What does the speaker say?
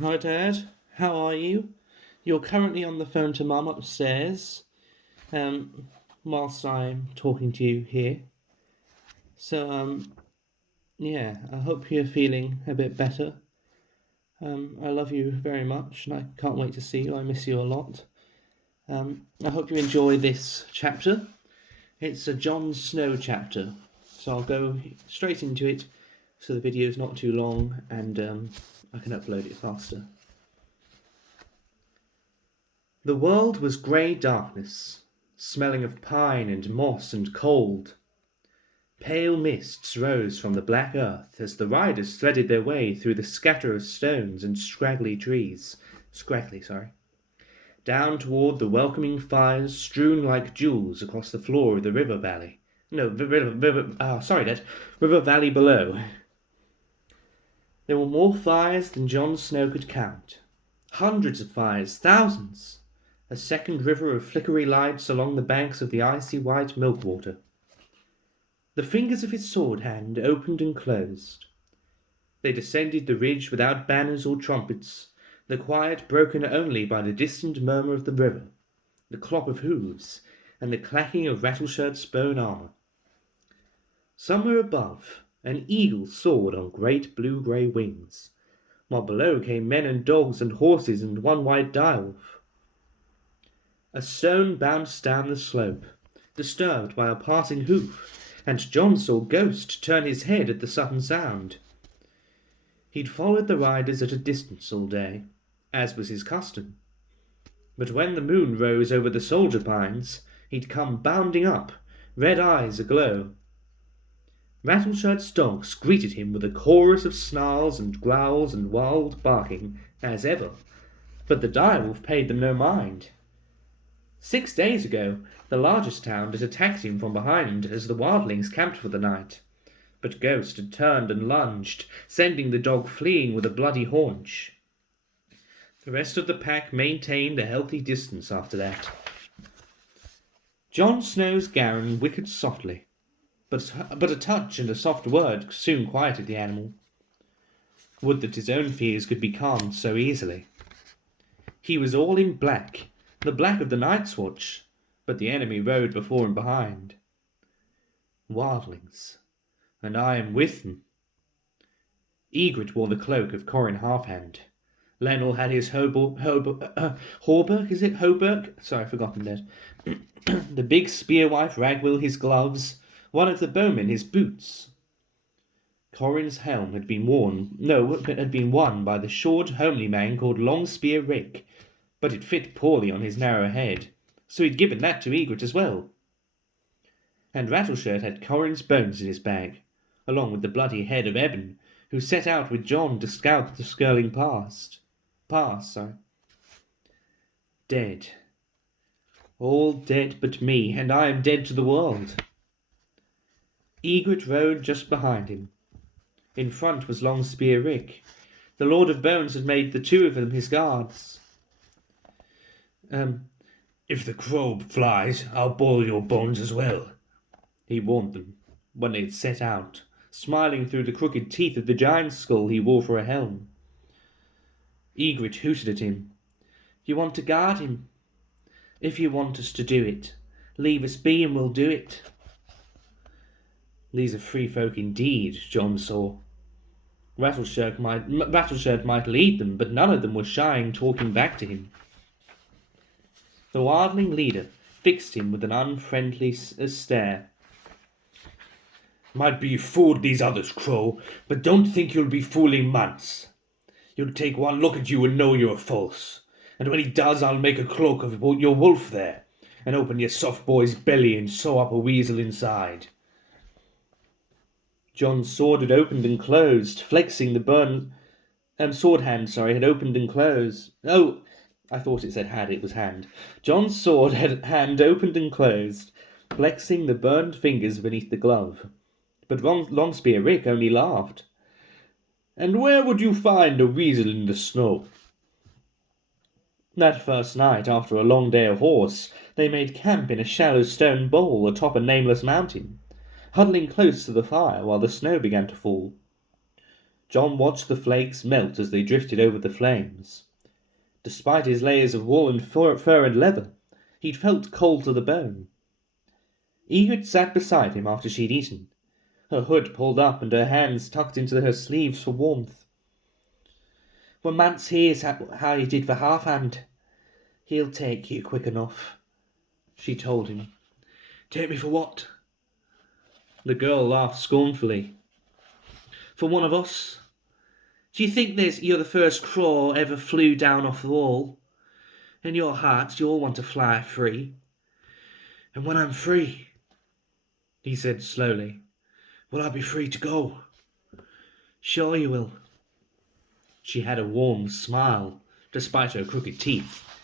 Hi, Dad. How are you? You're currently on the phone to Mum upstairs, um, whilst I'm talking to you here. So, yeah, I hope you're feeling a bit better. I love you very much, and I can't wait to see you. I miss you a lot. I hope you enjoy this chapter. It's a Jon Snow chapter, so I'll go straight into it, so the video's not too long, and I can upload it faster. The world was grey darkness, smelling of pine and moss and cold. Pale mists rose from the black earth as the riders threaded their way through the scatter of stones and scraggly, down toward the welcoming fires strewn like jewels across the floor of the river valley. No, river valley below. There were more fires than Jon Snow could count. Hundreds of fires, thousands. A second river of flickery lights along the banks of the icy white milkwater. The fingers of his sword hand opened and closed. They descended the ridge without banners or trumpets, the quiet broken only by the distant murmur of the river, the clop of hooves, and the clacking of Rattleshirt's bone armour. Somewhere above, an eagle soared on great blue-grey wings, while below came men and dogs and horses and one white direwolf. A stone bounced down the slope, disturbed by a passing hoof, and Jon saw Ghost turn his head at the sudden sound. He'd followed the riders at a distance all day, as was his custom. But when the moon rose over the soldier pines, he'd come bounding up, red eyes aglow. Rattleshirt's dogs greeted him with a chorus of snarls and growls and wild barking, as ever, but the direwolf paid them no mind. 6 days ago, the largest town had attacked him from behind as the wildlings camped for the night, but Ghost had turned and lunged, sending the dog fleeing with a bloody haunch. The rest of the pack maintained a healthy distance after that. Jon Snow's Garin whickered softly, but a touch and a soft word soon quieted the animal. Would that his own fears could be calmed so easily. He was all in black, the black of the Night's Watch, but the enemy rode before and behind. Wildlings, and I am with them. Egret wore the cloak of Corin Halfhand. Lenel had his hauberk, is it? Hauberk? Sorry, I've forgotten that. The big spearwife Ragwill his gloves, one of the bowmen his boots. Corin's helm had been won by the short, homely man called Longspear Rick, but it fit poorly on his narrow head, so he'd given that to Egret as well. And Rattleshirt had Corin's bones in his bag, along with the bloody head of Eben, who set out with Jon to scout the Skirling Pass. Dead. All dead but me, and I am dead to the world. Egret rode just behind him. In front was Longspear Rick. The Lord of Bones had made the two of them his guards. If the crow flies, I'll boil your bones as well, he warned them, when they had set out, smiling through the crooked teeth of the giant's skull he wore for a helm. Egret hooted at him. You want to guard him? If you want us to do it, leave us be and we'll do it. These are free folk indeed, Jon saw. Rattleshirt might lead them, but none of them were shying talking back to him. The wildling leader fixed him with an unfriendly stare. Might be you fooled these others, Crow, but don't think you'll be fooling Mance. He'll take one look at you and know you're false, and when he does I'll make a cloak of your wolf there, and open your soft boy's belly and sew up a weasel inside. Jon's sword had opened and closed, flexing the sword hand had opened and closed. Oh, I thought it said had, it was hand. Jon's sword hand opened and closed, flexing the burned fingers beneath the glove. But Longspear Rick only laughed. And where would you find a weasel in the snow? That first night, after a long day of horse, they made camp in a shallow stone bowl atop a nameless mountain, huddling close to the fire while the snow began to fall. John watched the flakes melt as they drifted over the flames. Despite his layers of wool and fur and leather, he'd felt cold to the bone. Ehud sat beside him after she'd eaten, her hood pulled up and her hands tucked into her sleeves for warmth. "When Mance hears how you did for Halfhand, he'll take you quick enough," she told him. "Take me for what?" The girl laughed scornfully. "For one of us. Do you think you're the first crow ever flew down off the wall? In your heart you'll want to fly free. And when I'm free," he said slowly, "will I be free to go?" "Sure you will." She had a warm smile, despite her crooked teeth.